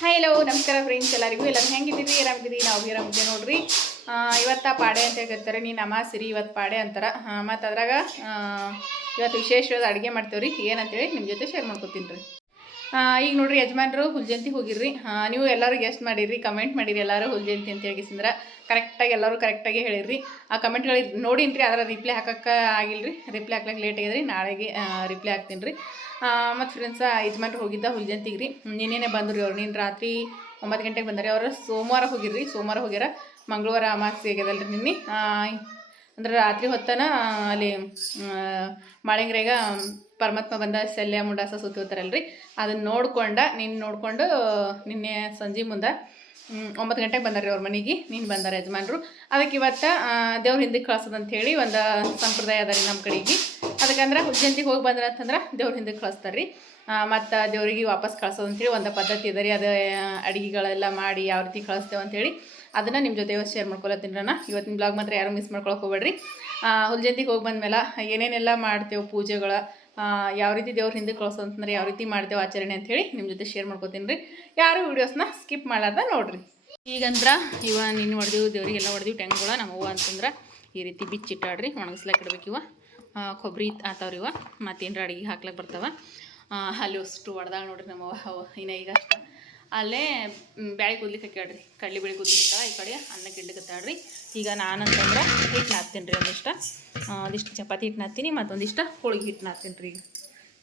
Hi hello ನಮಸ್ಕಾರ friends ಎಲ್ಲರಿಗೂ ಎಲ್ಲರೂ ಹೆಂಗಿದ್ದೀರಿ? ಆರಾಮಿದ್ದೀರಿ? ನಾವು ಆರಾಮಿದ್ದೀವಿ ನೋಡ್ರಿ. ಇವತ್ತ ಪಾಡೆ ಅಂತ ಹೇಳ್ತಾರೆ ನೀ ನಮಾಸಿರಿ ಇವತ್ತು ಪಾಡೆ ಅಂತಾರೆ. ಮತ್ತು ಅದ್ರಾಗ ಇವತ್ತು ವಿಶೇಷವಾದ ಅಡುಗೆ ಮಾಡ್ತೇವೆ ರೀ ಏನಂತೇಳಿ ನಿಮ್ಮ ಜೊತೆ ಶೇರ್ ಮಾಡ್ಕೊತೀನಿ ರೀ. ಈಗ ನೋಡ್ರಿ ಯಜಮಾನ್ರು ಹುಲ್ಜಂತಿ ಹೋಗಿರ್ರಿ. ನೀವು ಎಲ್ಲರೂ ಗೆಸ್ಟ್ ಮಾಡಿರಿ ಕಮೆಂಟ್ ಮಾಡಿರಿ ಎಲ್ಲರೂ ಹುಲ್ಜಂತಿ ಅಂತ ಹೇಳಿಸಿಂದ್ರೆ ಕರೆಕ್ಟಾಗಿ ಎಲ್ಲರೂ ಕರೆಕ್ಟಾಗಿ ಹೇಳಿರಿ ಆ ಕಮೆಂಟ್ಗಳು ನೋಡಿನ್ರಿ ಅದರ ರಿಪ್ಲೈ ಹಾಕಕ್ಕೆ ಆಗಿಲ್ಲರಿ ರಿಪ್ಲೈ ಹಾಕ್ಲಿಕ್ಕೆ ಲೇಟ್ ಆಗಿದ್ರಿ ನಾಳೆಗೆ ರಿಪ್ಲೈ ಹಾಕ್ತೀನಿ ರೀ ಮತ್ತು ಫ್ರೆಂಡ್ಸ ಯಜಮಾನ್ರು ಹೋಗಿದ್ದ ಹುಲ್ಜಂತಿಗೆ ರೀ ನಿನ್ನೆನೆ ಬಂದ್ರಿ ಅವ್ರು, ನೀನು ರಾತ್ರಿ ಒಂಬತ್ತು ಗಂಟೆಗೆ ಬಂದ್ರಿ. ಅವರು ಸೋಮವಾರ ಹೋಗಿರ್ರಿ, ಸೋಮವಾರ ಹೋಗ್ಯಾರ. ಮಂಗಳವಾರ ಅಮಾವಾಸ್ಯೆ ಆಗ್ಯದಲ್ರಿ ನಿನ್ನೆ. ಅಂದ್ರೆ ರಾತ್ರಿ ಹೊತ್ತನ ಅಲ್ಲಿ ಮಾಳಿಂಗ್ರೆಗ ಪರಮಾತ್ಮ ಬಂದ ಸೆಲ್ಯ ಮುಂಡಾಸ ಸುತ್ತಿ ಹೋಗ್ತಾರಲ್ರಿ ಅದನ್ನ ನೋಡ್ಕೊಂಡ ನಿನ್ನ ನೋಡ್ಕೊಂಡು, ನಿನ್ನೆ ಸಂಜೆ ಮುಂದೆ ಒಂಬತ್ತು ಗಂಟೆಗೆ ಬಂದಾರೆ ಅವ್ರ ಮನೆಗೆ. ನೀನು ಬಂದಾರ ಯಜಮಾನ್ರು. ಅದಕ್ಕೆ ಇವತ್ತು ದೇವ್ರ ಹಿಂದಕ್ಕೆ ಕಳ್ಸೋದಂತ ಹೇಳಿ ಒಂದು ಸಂಪ್ರದಾಯ ಅದ ರೀ ನಮ್ಮ ಕಡೆಗೆ. ಅದಕ್ಕಂದ್ರೆ ಹುಜ್ಜಂತಿಗೆ ಹೋಗಿ ಬಂದ್ರೆ ಅಂತಂದ್ರೆ ದೇವ್ರ ಹಿಂದಕ್ಕೆ ಕಳಿಸ್ತಾರೆ ರೀ ಮತ್ತು ದೇವ್ರಿಗೆ ವಾಪಸ್ ಕಳ್ಸೋದು ಅಂತೇಳಿ ಒಂದು ಪದ್ಧತಿ ಇದೆ ರೀ, ಅದು ಅಡುಗೆಗಳೆಲ್ಲ ಮಾಡಿ ಯಾವ ರೀತಿ ಕಳಿಸ್ತೇವೆ ಅಂತೇಳಿ. ಅದನ್ನು ನಿಮ್ಮ ಜೊತೆ ಶೇರ್ ಮಾಡ್ಕೊಳತ್ತೀನಿ ಇವತ್ತಿನ ಬ್ಲಾಗ್ ಮಾತ್ರ ಯಾರು ಮಿಸ್ ಮಾಡ್ಕೊಳಕ್ಕೆ ಹೋಗ್ಬೇಡ್ರಿ. ಹುಲ್ಜಂತಿಗೆ ಹೋಗಿ ಬಂದ್ಮೇಲೆ, ಏನೇನೆಲ್ಲ ಮಾಡ್ತೇವೆ ಪೂಜೆಗಳ ಯಾವ ರೀತಿ ದೇವ್ರ ಹಿಂದೆ ಕಳಿಸೋ ಅಂತಂದ್ರೆ ಯಾವ ರೀತಿ ಮಾಡ್ತೇವೆ ಆಚರಣೆ ಅಂಥೇಳಿ ನಿಮ್ಮ ಜೊತೆ ಶೇರ್ ಮಾಡ್ಕೊತೀನಿ ರೀ. ಯಾರು ವೀಡಿಯೋಸ್ನ ಸ್ಕಿಪ್ ಮಾಡಲಾರ್ದ ನೋಡ್ರಿ. ಈಗಂದ್ರ ಇವ ನಿನ್ನ ಹೊಡೆದಿವು, ದೇವ್ರಿಗೆಲ್ಲ ಹೊಡೆದಿವು ಟೆಂಗ್ಗಳ ನಮ್ಮ ಹೂವು ಅಂತಂದ್ರೆ ಈ ರೀತಿ ಬಿಚ್ಚಿಟ್ಟಾಡ್ರಿ ಒಣಗಿಸ್ಲಾಕ್ ಇಡ್ಬೇಕು ಇವ. ಕೊಬ್ಬರಿ ಆತಾವ್ರಿ ಇವ. ಮತ್ತೇನರ ಅಡುಗೆ ಹಾಕ್ಲಕ್ಕೆ ಬರ್ತಾವ. ಹಾಲು ಅಷ್ಟು ಹೊಡೆದಾಗ ನೋಡ್ರಿ ನಮ್ಮ ಇನ್ನು ಈಗ ಅಷ್ಟ ಅಲ್ಲೇ ಬ್ಯಾಳಿ ಕುದ್ಲಿಕ್ಕೆ ಹಾಕ್ಯಾಡ್ರಿ ಕಡ್ಲಿ ಬೇಳೆ ಕುದ್ಲಿಕ್ಕೆ ಈ ಕಡೆ ಅನ್ನಕ್ಕೆ ಇಡ್ಲಿಕ್ಕತ್ತಾಳ್ರಿ ಈಗ ನಾನಂತಂದ್ರೆ ಹಿಟ್ಟು ಹಾಕ್ತೀನಿ ರೀ ಒಂದಿಷ್ಟು ಒಂದಿಷ್ಟು ಚಪಾತಿ ಹಿಟ್ಟು ಹಾಕ್ತೀನಿ, ಮತ್ತೊಂದಿಷ್ಟು ಹೋಳಿಗೆ ಹಿಟ್ಟು ಹಾಕ್ತೀನಿ ರೀ ಈಗ.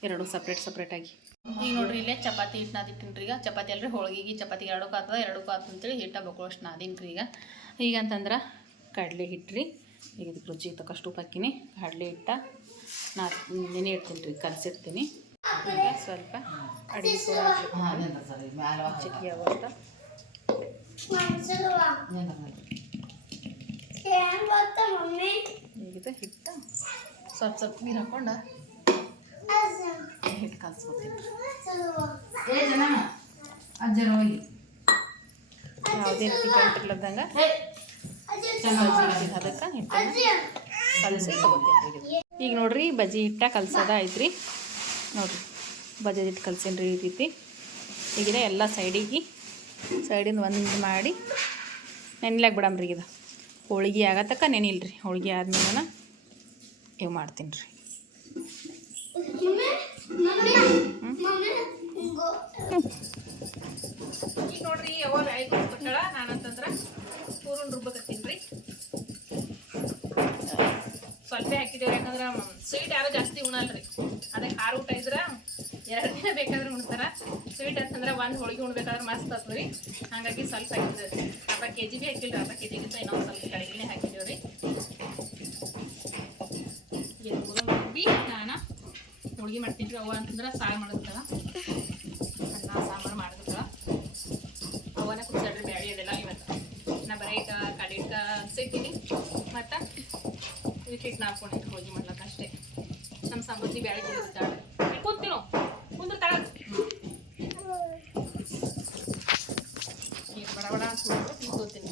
ಎರಡು ಸಪ್ರೇಟ್ ಸಪ್ರೇಟಾಗಿ ಈಗ ನೋಡ್ರಿ ಇಲ್ಲೇ ಚಪಾತಿ ಹಿಟ್ಟು ನಾದಿಟ್ಟಿನಿ ರೀ ಈಗ. ಚಪಾತಿ ಅಲ್ರಿ ಹೋಳಿಗೆಗೆ ಚಪಾತಿ ಎರಡಕ್ಕೂ ಕಾತದ ಎರಡಕ್ಕೂ ಆಗ್ತದ ಅಂತೇಳಿ ಹಿಟ್ಟು ಬಕ್ಕೋಷ್ಟು ನಾದೀನಿ ರೀ ಈಗ ಈಗ. ಅಂತಂದ್ರೆ ಕಡಲೆ ಹಿಟ್ಟು ರೀ ಈಗ ಇದಕ್ಕೆ ರುಚಿಗೆ ತಕ್ಕಷ್ಟು ಉಪ್ಪು ಹಾಕಿನಿ ಕಡಲೆ ಹಿಟ್ಟ ನಾ ನೆನೆ ಇಡ್ತೀನಿ ರೀ ಕಲಸಿರ್ತೀನಿ ಈಗ ಸ್ವಲ್ಪ ಅಡುಗೆ ಸೋಡಾ ಚಿಕ್ಕಿ ಆಗುತ್ತ ಈಗಿದ ಹಿಟ್ಟು. ಸ್ವಲ್ಪ ಸ್ವಲ್ಪ ನೀರು ಹಾಕೊಂಡು? ಹಿಟ್ಟು ಕಲ್ಸ್ಕೊತೀನಿ. ಯಾವುದೇ ರೀತಿ ಗಂಟಿಲ್ಲದಂಗೆ ಅದಕ್ಕೆ ಹಿಟ್ಟನ್ನು ಕಲಸಿ ಈಗ ನೋಡ್ರಿ ಬಜ್ಜಿ ಹಿಟ್ಟ ಕಲ್ಸೋದ ಐತ್ರಿ ನೋಡ್ರಿ ಬಜಾಜ್ ಇಟ್ಟು ಕಲ್ಸೀನಿ ರೀ ಈ ರೀತಿ. ಈಗಿದೆ ಎಲ್ಲ ಸೈಡಿಗೆ, ಸೈಡಿಂದ ಒಂದು ಮಾಡಿ, ನೆನ್ಲಾಗ ಬಿಡಮ್ರಿ ಇದು ಹೋಳಿಗೆ ಆಗತ್ತಕ್ಕ ನೆನಿಲ್ರಿ, ಹೋಳಿಗೆ ಆದ್ಮೇಲೆ ಇವು ಮಾಡ್ತೀನಿ ರೀ ಈಗ ರೀ ಸ್ವಲ್ಪ ಹಾಕಿದೇವ್ರಿ, ಯಾಕಂದ್ರೆ ಸ್ವೀಟ್ ಯಾರು ಜಾಸ್ತಿ ಉಣಲ್ರಿ. ಖಾರ ಊಟ ಇದ್ರೆ ಎರಡು ದಿನ ಬೇಕಾದ್ರೆ ಉಣ್ತಾರ. ಸ್ವೀಟ್ ಅಂತಂದ್ರೆ ಒಂದು ಹೋಳಿಗೆ ಉಣ್ಬೇಕಾದ್ರೆ ಮಸ್ತ್ ಆಗ್ತದೆ ರೀ. ಹಾಗಾಗಿ ಸ್ವಲ್ಪ ಹಾಕಿದ್ರಿ ಅರ್ಧ ಕೆ ಜಿ ಬಿ ಹಾಕಿಲ್ಲ ಅರ್ಧ ಕೆ ಜಿಗಿಂತ ಇನ್ನೊಂದು ಸ್ವಲ್ಪ ಕಡಿಮೆನೇ ಹಾಕಿದ್ದೇವೆ ರೀ. ಮಾಡಿ ನಾನು ಹೋಳಿಗೆ ಮಾಡ್ತೀನಿ ರೀ. ಅವ್ವ ಅಂತಂದ್ರೆ ಸಾರು ಮಾಡಿರ್ತಾರ ಅನ್ನ, ಸಾಂಬಾರು ಮಾಡಿರ್ತಾರ ಅವನ ಕುಡ್ಸಾಡ್ರಿ ಬ್ಯಾಳಿ ಅದೆಲ್ಲ ಇವತ್ತು. ನಾ ಬರೀ ಕಡಿಟ್ಟ ಕಡೆ ಇಟ್ಟ ಅನ್ಸಿರ್ತೀನಿ. ಮತ್ತು ಹಿಟ್ಟು ಹಾಕ್ಕೊಂಡು ಹೋಳಿಗೆ ಮಾಡ್ಲಕ್ಕ ಅಷ್ಟೇ. ನಮ್ಮ ಸಂಬಂಧಿ ಬ್ಯಾಳಿ ಕುದಿರ್ತಾಳೆ ಕೂತ್ತೀನೋ ಕುಂದ್ರ ತಳ. ಬಡ ಬಡ ಅಂತ ಕೂತೀನಿ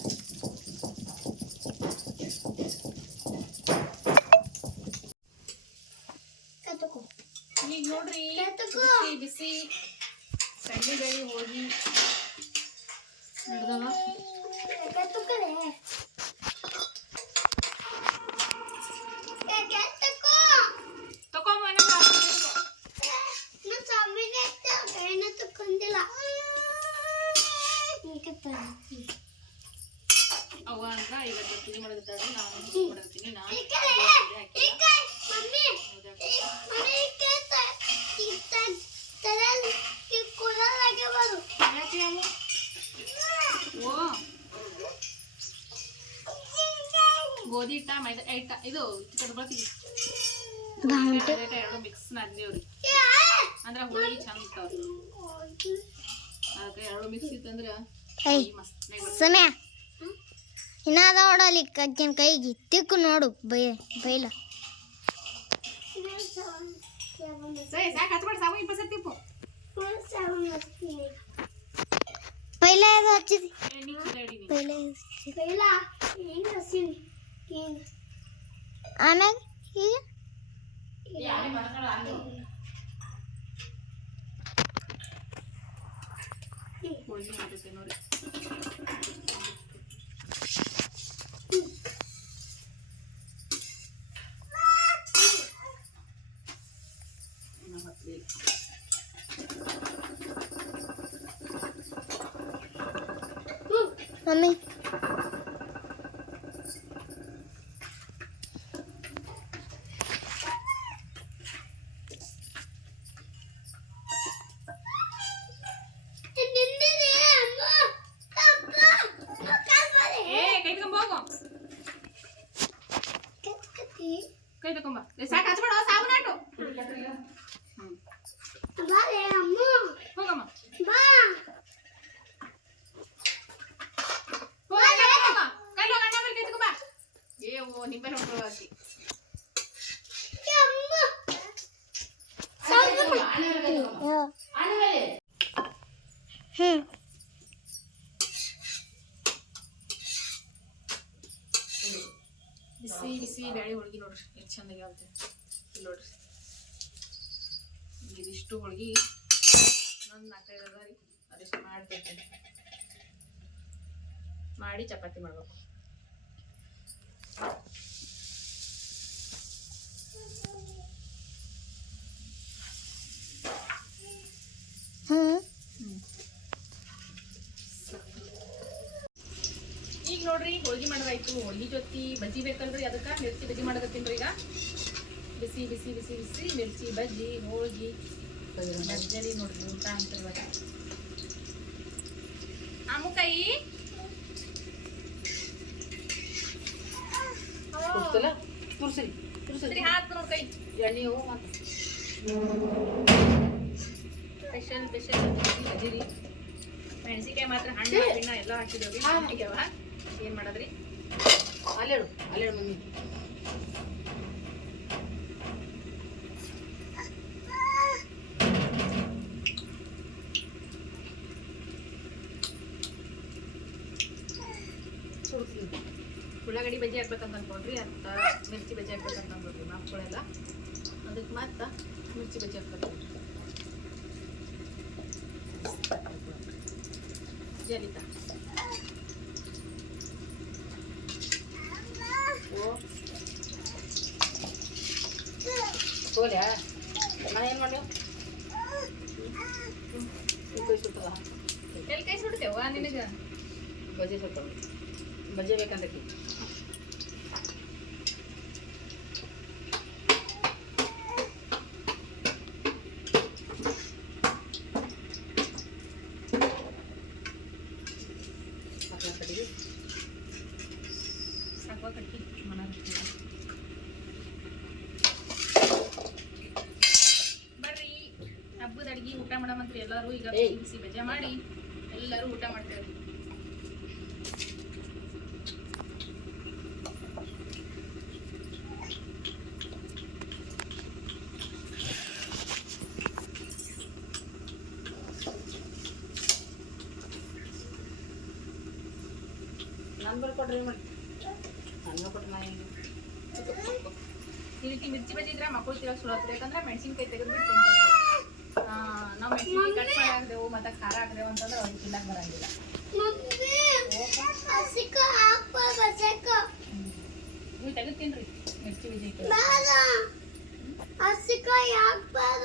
ಈಗ ನೋಡ್ರಿ ಬಿಸಿ ಬಿಸಿ ಸಣ್ಣ ಬೆಳಿ ಹೋಗಿ ನಡೆದವ? ಅವ್ವ ಅಂತ ಇವತ್ತು ತಿಳಿ ಮಾಡಿರ್ತಾಳೆ ನಾನು ಮಾಡಿರ್ತೀನಿ ನಾನು ಓ ಗೋಧಿ ಹಿಟ್ಟ ಮೈದಾ ಹಿಟ್ಟ ಇದು ಚಿಕನ್ ಬಳಸಿ ಎರಡು ಮಿಕ್ಸ್ ನಾದ್ನೇವ್ರಿ ಅಂದ್ರೆ ಹೋಳಿಗೆ ಚಂದ ಇರ್ತಾವ್ರಿ ಅದಕ್ಕೆ ಎರಡು ಮಿಕ್ಸ್ ಇತ್ತಂದ್ರೆ ಏಯ್ ಮಸ್ತ್ ಸಮಯ ಇನ್ನಾದ ನೋಡಲಿ ಕಜ್ಜನ ಕೈಗೆ ತಿಕ್ಕು ನೋಡು ಬೈ ಬೈಲ ಸರಿ ಸಾಕು ಹಚ್ಬೇಡ ಸಾಕು ಇಪ್ಪತ್ತು ಸತಿ ತಿಪ್ಪು ಪೈಲ ಇದು ಹಚ್ಚಿದಿ ಎಣ್ಣೆ ರೆಡಿ ಪೈಲ ಆಮ್ಯಾಗ ಈಗ ಹೋಳಿಗೆ ಮಾಡ್ತೈತೆ ನೋಡಿ ಇನ್ನು Mami. కై దకమ్మ లే సా కచ్చ పడవ సాబు నాటు బాలే అమ్మ పోగమ్మ బా పోగమ్మ కై లో గన్న బిల్ కితుకు బా ఏ ఓ నిబ్బన ప్రవాసి అమ్మ సాబు ఆనవలే ఆనవలే హ్మ్ ಬಿಸಿ ಬಿಸಿ ಬ್ಯಾಳಿ ಹೋಳ್ಗಿ ನೋಡ್ರಿ. ಎಷ್ಟು ಚಂದ ಆಗ್ಯಾವಂತೆ ನೋಡ್ರಿ. ಇದಿಷ್ಟು ಹೋಳ್ಗಿ. ನನ್ನ ನಾಲ್ಕೈದು ಅದ ರೀ ಅದಿಷ್ಟು ಮಾಡ್ತಿರ್ತೀನಿ ಮಾಡಿ ಚಪಾತಿ ಮಾಡ್ಬೇಕು ಹ್ಮ್ ಈಗ ನೋಡ್ರಿ ಹೋಳ್ಗಿ ಮಾಡೋದಾಯ್ತು ಹೋಳಿಗೆ ಜೊತೆ ಬಜ್ಜಿ ಬೇಕಲ್ರಿ ಅದಕ್ಕೆ. ಮಿರ್ಚಿ ಬಜ್ಜಿ ಮಾಡಕತ್ತೀನಿ ಈಗ. ಬಿಸಿ ಬಿಸಿ ಬಿಸಿ ಬಿಸಿ. ಮಿರ್ಚಿ ಬಜ್ಜಿ ಹೋಳ್ಗಿ. ಭರ್ಜರಿ ನೋಡ್ರಿ ಊಟ ಅಂತ ಅಮ್ಮಕಾಯಿ ತುರ್ಸರಿ ಸರಿ ಹಾಕ್ ನೋಡ್ ಕೈ. ಎಣ್ಣೆ ಸ್ಪೆಷಲ್ ಸ್ಪೆಷಲ್. ಬಜ್ಜಿರಿ ಮೆಣಸಿಕಾಯಿ ಮಾತ್ರ ಹಣ್ಣು ಹಣ್ಣ ಎಲ್ಲ ಹಾಕಿದೇವ್ರಿ. ಆಗ್ಯಾವ ಏನ್ ಮಾಡದ್ರಿ? ಅಲ್ಲೇಳು ಅಲ್ಲೇಳು ಮಮ್ಮಿ. ಉಳ್ಳಾಗಡ್ಡಿ ಬಜ್ಜಿ ಹಾಕ್ಬೇಕಂತ ಅನ್ಕೊಂಡ್ರಿ ಅಂತ ಮಿರ್ಚಿ ಬಜ್ಜಿ ಹಾಕ್ಬೇಕಂತ ಅನ್ಕೊಂಡ್ರಿ ಮಕ್ಕಳೆಲ್ಲ ಅದಕ್ಕೆ ಮತ್ತ ಮಿರ್ಚಿ ಬಜ್ಜಿ ಹಾಕ್ಬೇಕು ಜಲಿತ. ಹೋಗ್ಯಾ ನಾನು ಏನು ಮಾಡಿ ಕೈ ಸುಟ್ಟದ ಎಲ್ಲಿ ಕೈ ಸುಡ್ತೇವ ನಿನಗೆ? ಬಜೆ ಸುಟ್ಟ ಬಜೆ ಬೇಕಂದಕ್ಕೆ ಮಕ್ಕಳ ಕಡೆಗೆ ಸಾಕುವ ಕಟ್ಟಿ ಮನ ಬರ್ರಿ ಹಬ್ಬದ ಅಡ್ಗಿ ಊಟ ಮಾಡಮಂತ್ರಿ ಎಲ್ಲರೂ ಈಗ. ಬಿಸಿ ಬಜೆ ಮಾಡಿ ಎಲ್ಲರೂ ಊಟ ಮಾಡ್ತೇವ್ರಿ ನಾನು ಬರ್ಕೊಡ್ರಿ ಮಾಡಿ ಕೊಟ್ಟು ನಾನು ಈ ರೀತಿ ಮಿರ್ಚಿ ಬಜ್ಜಿ ಇದ್ರೆ ಮಕ್ಕಳು ತಿಳಕ್ ಸುಡತ್ರಿ ಯಾಕಂದ್ರೆ ಮೆಣಸಿನ್ಕಾಯಿ ತೆಗೆದ್ಬಿಟ್ಟು ತಿಂತಾರೆ. ನಾವು ಮೆಣಸಿನ್ಕಾಯಿ ಕಟ್ ಮಾಡಿ ಹಾಕ್ದೆವು ಮತ್ತೆ ಖಾರ ಹಾಕ್ದೆವು ಅಂತಂದ್ರೆ ಅವ್ರಿಗೆ ತಿನ್ನಕ್ ಬರಂಗಿಲ್ಲ. ನೀವು ತೆಗೆದ್ತೀನ್ರಿ ಮಿರ್ಚಿ ಬಜ್ಜಿ ಹಸಿಕಾಯಿ ಹಾಕ್ಬಾರ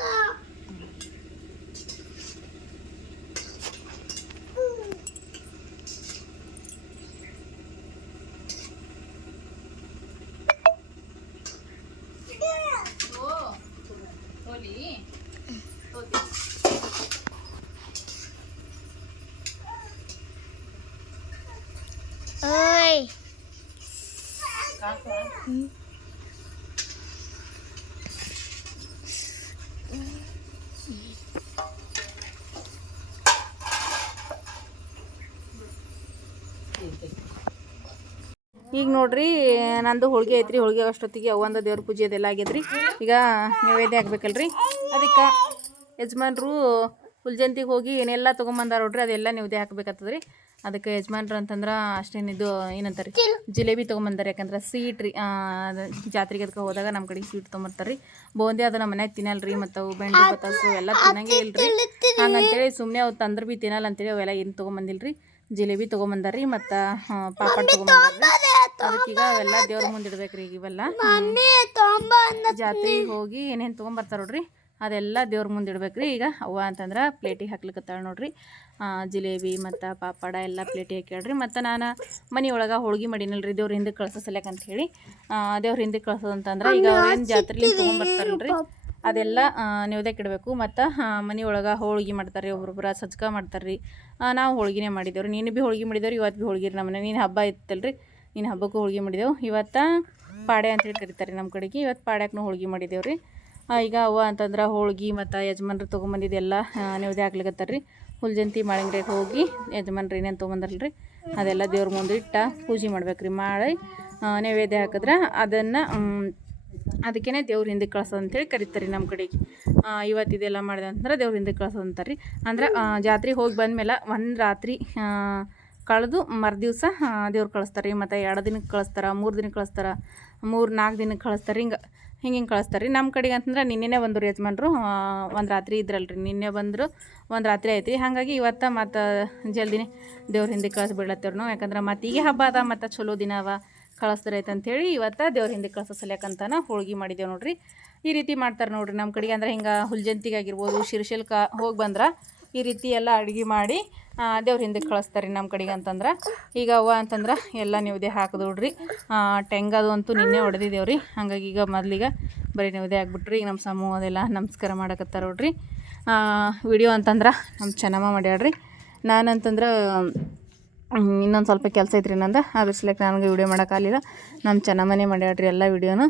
ಈಗ ನೋಡ್ರಿ, ನಂದು ಹೋಳಿಗೆ ಐತ್ರಿ. ಹೋಳಿಗೆ ಅಷ್ಟೊತ್ತಿಗೆ ಅವಂದ ದೇವ್ರ ಪೂಜೆ ಅದೆಲ್ಲ ಆಗ್ಯದ್ರಿ ಈಗ ನೈವೇದ್ಯ ಆಗ್ಬೇಕಲ್ರಿ. ಅದಕ್ಕೆ ಯಜಮಾನ್ರು ಹುಲ್ಜಂತಿಗೆ ಹೋಗಿ ಏನೆಲ್ಲ ತೊಗೊಂಬಂದಾರ ನೋಡ್ರಿ, ಅದೆಲ್ಲ ನೈವೇದ್ಯ ಹಾಕ್ಬೇಕಾಗ್ತದ್ರಿ. ಅದಕ್ಕೆ ಯಜಮಾನ್ರು ಅಂತಂದ್ರೆ ಅಷ್ಟೇನಿದು ಏನಂತಾರೆ? ಜಿಲೇಬಿ ತೊಗೊಂಬಂದಾರೆ. ಯಾಕಂದ್ರೆ ಸ್ವೀಟ್ ರೀ ಅದು ಜಾತ್ರೆಗೆ ಅದಕ್ಕೆ ಹೋದಾಗ ನಮ್ಮ ಕಡೆ ಸ್ವೀಟ್ ತೊಗೊಂಬರ್ತಾರೆ ರೀ ಬೋಂದಿ ಅದು ನಮ್ಮ ಮನ್ಯಾಗ ತಿನ್ನಲ್ರಿ ಮತ್ತು ಅವು ಬೆಂಡಿ ಬತ್ತಾಸು ಎಲ್ಲ ತಿನ್ನಂಗೆ ಇಲ್ರಿ. ಹಂಗಂತೇಳಿ ಸುಮ್ಮನೆ ಅವು ತಂದ್ರೆ ಭೀ ತಿನ್ನಲ್ಲ ಅಂತೇಳಿ ಅವೆಲ್ಲ ಏನು ತೊಗೊಂಬಂದಿಲ್ಲ ರೀ ಜಿಲೇಬಿ ತೊಗೊಂಬಂದಾರಿ ಮತ್ತು ಪಾಪಡ್ ತೊಗೊಂಬಂದಾರಿ ಅದಕ್ಕೀಗ ಅವೆಲ್ಲ ದೇವ್ರ ಮುಂದೆ ಇಡ್ಬೇಕ್ರಿ ಈಗ ಇವೆಲ್ಲ. ಜಾತ್ರೆಗೆ ಹೋಗಿ ಏನೇನು ತೊಗೊಂಬರ್ತಾರೆ ನೋಡ್ರಿ. ಅದೆಲ್ಲ ದೇವ್ರ ಮುಂದೆ ಇಡ್ಬೇಕ್ರಿ. ಈಗ ಅವ್ವ ಅಂತಂದ್ರೆ ಪ್ಲೇಟಿಗೆ ಹಾಕ್ಲಿಕ್ಕತ್ತಾಳೆ ನೋಡ್ರಿ. ಜಿಲೇಬಿ ಮತ್ತು ಪಾಪಡ ಎಲ್ಲ ಪ್ಲೇಟಿಗೆ ಹಾಕ್ಯಾಳ್ರಿ. ಮತ್ತು ನಾನು ಮನೆಯೊಳಗೆ ಹೋಳ್ಗೆ ಮಾಡಿನಲ್ರಿ. ದೇವ್ರ ಹಿಂದೆ ಕಳ್ಸೋ ಸಲ್ಯಾಕ ಅಂತ ಹೇಳಿ. ದೇವ್ರ ಹಿಂದೆ ಕಳ್ಸೋದು ಅಂತಂದ್ರೆ ಈಗ ಅವ್ರೇನು ಜಾತ್ರೆಲಿ ತೊಗೊಂಬರ್ತಾರಲ್ರಿ. ಅದೆಲ್ಲ ನೆವ್ದಕ್ಕೆ ಇಡಬೇಕು. ಮತ್ತು ಮನೆಯೊಳಗೆ ಹೋಳ್ಗೆ ಮಾಡ್ತಾರೆ ಒಬ್ಬೊಬ್ಬರ ಸಜ್ಕ ಮಾಡ್ತಾರೆ ರೀ ನಾವು ಹೋಳ್ಗೆನೇ ಮಾಡಿದ್ದೇವೆ ರೀ ನೀನು ಭೀ ಹೋಳ್ಗೆ ಮಾಡಿದೇವ್ರಿ, ಇವತ್ತು ಭೀ ಹೋಳ್ಗೆ ನಮ್ಮನೆ ನೀನು ಹಬ್ಬ ಇತ್ತಲ್ರಿ. ನೀನು ಹಬ್ಬಕ್ಕೂ ಹೋಳ್ಗೆ ಮಾಡಿದೆವು. ಇವತ್ತು ಪಾಡೆ ಅಂತೇಳಿ ಕರೀತಾರೆ ನಮ್ಮ ಕಡೆಗೆ. ಇವತ್ತು ಪಾಡ್ಯಾಕೂ ಹೋಳ್ಗೆ ಮಾಡಿದೇವ್ರಿ. ಈಗ ಅವ್ವ ಅಂತಂದ್ರೆ ಹೋಳ್ಗಿ ಮತ್ತು ಯಜಮಾನ್ರು ತೊಗೊಂಬಂದಿದ್ದೆಲ್ಲ ನೀವು ಹಾಕ್ಲಿಕತ್ತಾರ ರೀ ಹುಲ್ಜಂತಿ ಮಾಡಿಂಗ್ರೆ ಹೋಗಿ ಯಜಮಾನ್ರು ಏನೇನು ತೊಗೊಂಬಂದ್ರಲ್ರಿ, ಅದೆಲ್ಲ ದೇವ್ರ ಮುಂದೆ ಇಟ್ಟ ಪೂಜೆ ಮಾಡ್ಬೇಕು ರೀ ಮಾಡಿ ನೈವೇದ್ಯ ಹಾಕಿದ್ರೆ ಅದನ್ನು ಅದಕ್ಕೇ ದೇವ್ರ ಹಿಂದೆ ಕಳ್ಸೋದು ಅಂತೇಳಿ ಕರಿತಾರೆ ನಮ್ಮ ಕಡೆಗೆ ಇವತ್ತು ಇದೆಲ್ಲ ಮಾಡಿದೆ ಅಂತಂದ್ರೆ ದೇವ್ರ ಹಿಂದೆ ಕಳ್ಸೋದು ಅಂತಾರೆ ರೀ ಅಂದ್ರೆ ಜಾತ್ರೆ ಹೋಗಿ ಬಂದಮೇಲೆ ಒಂದು ರಾತ್ರಿ ಕಳೆದು ಮರುದಿವ್ಸ ದೇವ್ರು ಕಳಿಸ್ತಾರೆ ಮತ್ತು ಎರಡು ದಿನಕ್ಕೆ ಕಳಿಸ್ತಾರೆ, ಮೂರು ದಿನಕ್ಕೆ ಕಳಿಸ್ತಾರೆ, ಮೂರು ನಾಲ್ಕು ದಿನಕ್ಕೆ ಕಳಿಸ್ತಾರೆ ಹಿಂಗೆ. ಹಿಂಗೆ ಹಿಂಗೆ ಕಳಿಸ್ತಾರೆ ರೀ ನಮ್ಮ ಕಡೆಗೆ ಅಂತಂದ್ರೆ ನಿನ್ನೆ ಬಂದರು ಯಜಮಾನ್ರು. ಒಂದು ರಾತ್ರಿ ಇದ್ರಲ್ರಿ. ನಿನ್ನೆ ಬಂದರು, ಒಂದು ರಾತ್ರಿ ಐತಿ ಹಾಗಾಗಿ ಇವತ್ತು ಮತ್ತು ಜಲ್ದಿನೇ ದೇವ್ರ ಹಿಂದೆ ಕಳಿಸ್ಬಿಡ್ಲತ್ತೇವ್ರು ನಾವು. ಯಾಕಂದ್ರೆ ಮತ್ತು ಈಗ ಹಬ್ಬ ಅದ, ಮತ್ತು ಚಲೋ ದಿನ ಅವ. ಕಳಿಸ್ತಾರೆ ಐತೆ ಅಂತೇಳಿ ಇವತ್ತು ದೇವ್ರ ಹಿಂದೆ ಕಳ್ಸೋ ಸಲ್ಯಾಕಂತಾನ ಹೋಳ್ಗೆ ಮಾಡಿದ್ದೇವೆ ನೋಡ್ರಿ. ಈ ರೀತಿ ಮಾಡ್ತಾರೆ ನೋಡ್ರಿ ನಮ್ಮ ಕಡೆಗೆ. ಅಂದ್ರೆ ಹಿಂಗೆ ಹುಲ್ಜಂತಿಗೆ ಆಗಿರ್ಬೋದು, ಶಿರ್ಶಿಲ್ಕ ಹೋಗಿ ಬಂದ್ರೆ ಈ ರೀತಿ ಎಲ್ಲ ಅಡುಗೆ ಮಾಡಿ ದೇವ್ರ ಹಿಂದಕ್ಕೆ ಕಳಿಸ್ತಾರೆ ನಮ್ಮ ಕಡೆಗೆ ಅಂತಂದ್ರೆ. ಈಗ ಅವ್ವ ಅಂತಂದ್ರೆ, ಎಲ್ಲ ನೆವ್ದೆ ಹಾಕಿದ್ರಿ ಟೆಂಗದು ಅಂತೂ ನಿನ್ನೆ ಹೊಡೆದಿದ್ದೇವೆ ರೀ. ಹಂಗಾಗಿ ಈಗ ಮೊದಲಿಗೆ ಬರೀ ನೆವ್ದೆ ಆಗ್ಬಿಟ್ರಿ ಈಗ ನಮ್ಮ ಸಮೂಹದೆಲ್ಲ ನಮಸ್ಕಾರ ಮಾಡಕತ್ತಾರ ನೋಡ್ರಿ. ವಿಡಿಯೋ ಅಂತಂದ್ರೆ ನಮ್ಮ ಚೆನ್ನಮ್ಮ ಮಾಡ್ಯಾಡ್ರಿ ನಾನಂತಂದ್ರೆ ಇನ್ನೊಂದು ಸ್ವಲ್ಪ ಕೆಲಸ ಐತ್ರಿ ನಂದು. ಅದ್ರ ಸಲಕ್ಕೆ ನನಗೆ ವಿಡಿಯೋ ಮಾಡೋಕ್ಕಾಗಲಿಲ್ಲ ನಮ್ಮ ಚೆನ್ನಮ್ಮನೇ ಮಾಡ್ಯಾಡ್ರಿ ಎಲ್ಲ ವಿಡಿಯೋನು.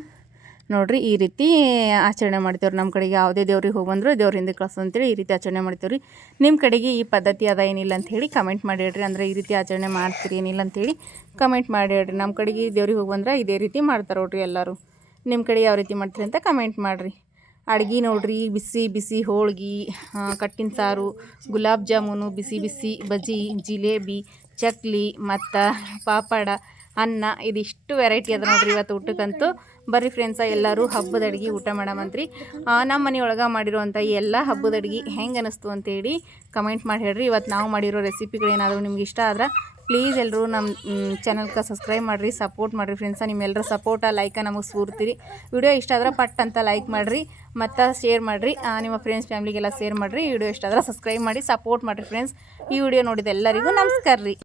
ನೋಡ್ರಿ ಈ ರೀತಿ ಆಚರಣೆ ಮಾಡ್ತೇವ್ರಿ. ನಮ್ಮ ಕಡೆಗೆ ಯಾವುದೇ ದೇವ್ರಿಗೆ ಹೋಗಿ ಬಂದರೂ ದೇವ್ರ ಹಿಂದೆ ಕಳ್ಸು ಅಂತೇಳಿ ಈ ರೀತಿ ಆಚರಣೆ ಮಾಡ್ತೇವ್ರಿ. ನಿಮ್ಮ ಕಡೆಗೆ ಈ ಪದ್ಧತಿ ಅದ ಏನಿಲ್ಲ ಅಂತ ಹೇಳಿ ಕಮೆಂಟ್ ಮಾಡಿ ಹೇಳ್ರಿ ಅಂದ್ರೆ ಈ ರೀತಿ ಆಚರಣೆ ಮಾಡ್ತೀರಿ ಏನಿಲ್ಲ ಅಂಥೇಳಿ ಕಮೆಂಟ್ ಮಾಡಿ ಹೇಳ್ರಿ ನಮ್ಮ ಕಡೆಗೆ ದೇವ್ರಿಗೆ ಹೋಗಿ ಬಂದ್ರೆ ಇದೇ ರೀತಿ ಮಾಡ್ತಾರೆ ನೋಡ್ರಿ ಎಲ್ಲರೂ. ನಿಮ್ಮ ಕಡೆ ಯಾವ ರೀತಿ ಮಾಡ್ತೀರಿ ಅಂತ ಕಮೆಂಟ್ ಮಾಡಿರಿ. ಅಡ್ಗೆ ನೋಡ್ರಿ, ಬಿಸಿ ಬಿಸಿ ಹೋಳ್ಗೆ ಕಟ್ಟಿನ ಸಾರು, ಗುಲಾಬ್ ಜಾಮೂನು, ಬಿಸಿ ಬಿಸಿ ಬಜ್ಜಿ, ಜಿಲೇಬಿ, ಚಕ್ಲಿ, ಮತ್ತು ಪಾಪಡ, ಅನ್ನ, ಇದಿಷ್ಟು ವೆರೈಟಿ ಅದ ನೋಡ್ರಿ ಇವತ್ತು ಊಟಕ್ಕಂತೂ. ಬರ್ರಿ ಫ್ರೆಂಡ್ಸ ಎಲ್ಲರೂ ಹಬ್ಬದ ಅಡ್ಗೆ ಊಟ ಮಾಡಮಂತ್ರಿ. ನಮ್ಮ ಮನೆಯೊಳಗೆ ಮಾಡಿರುವಂಥ ಎಲ್ಲ ಹಬ್ಬದ ಅಡ್ಗೆ ಹೆಂಗೆ ಅನ್ನಿಸ್ತು ಅಂತೇಳಿ ಕಮೆಂಟ್ ಮಾಡಿ ಹೇಳ್ರಿ. ಇವತ್ತು ನಾವು ಮಾಡಿರೋ ರೆಸಿಪಿಗಳೇನಾದರೂ ನಿಮ್ಗೆ ಇಷ್ಟ ಆದ್ರೆ ಪ್ಲೀಸ್ ಎಲ್ಲರೂ ನಮ್ಮ ಚಾನಲ್ಗೆ ಸಬ್ಸ್ಕ್ರೈಬ್ ಮಾಡಿರಿ ಸಪೋರ್ಟ್ ಮಾಡಿರಿ ಫ್ರೆಂಡ್ಸ ನಿಮ್ಮೆಲ್ಲರ ಸಪೋರ್ಟ ಲೈಕ ನಮಗೆ ಸ್ಫೂರ್ತಿರಿ ವಿಡಿಯೋ ಇಷ್ಟ ಆದ್ರೆ ಪಟ್ ಅಂತ ಲೈಕ್ ಮಾಡಿರಿ, ಮತ್ತು ಶೇರ್ ಮಾಡಿರಿ. ನಿಮ್ಮ ಫ್ರೆಂಡ್ಸ್ ಫ್ಯಾಮ್ಲಿಗೆಲ್ಲ ಶೇರ್ ಮಾಡಿರಿ. ವಿಡಿಯೋ ಇಷ್ಟ ಆದ್ರೆ ಸಬ್ಸ್ಕ್ರೈಬ್ ಮಾಡಿ ಸಪೋರ್ಟ್ ಮಾಡಿರಿ ಫ್ರೆಂಡ್ಸ್ ಈ ವಿಡಿಯೋ ನೋಡಿದ ಎಲ್ಲರಿಗೂ ನಮಸ್ಕಾರ ರೀ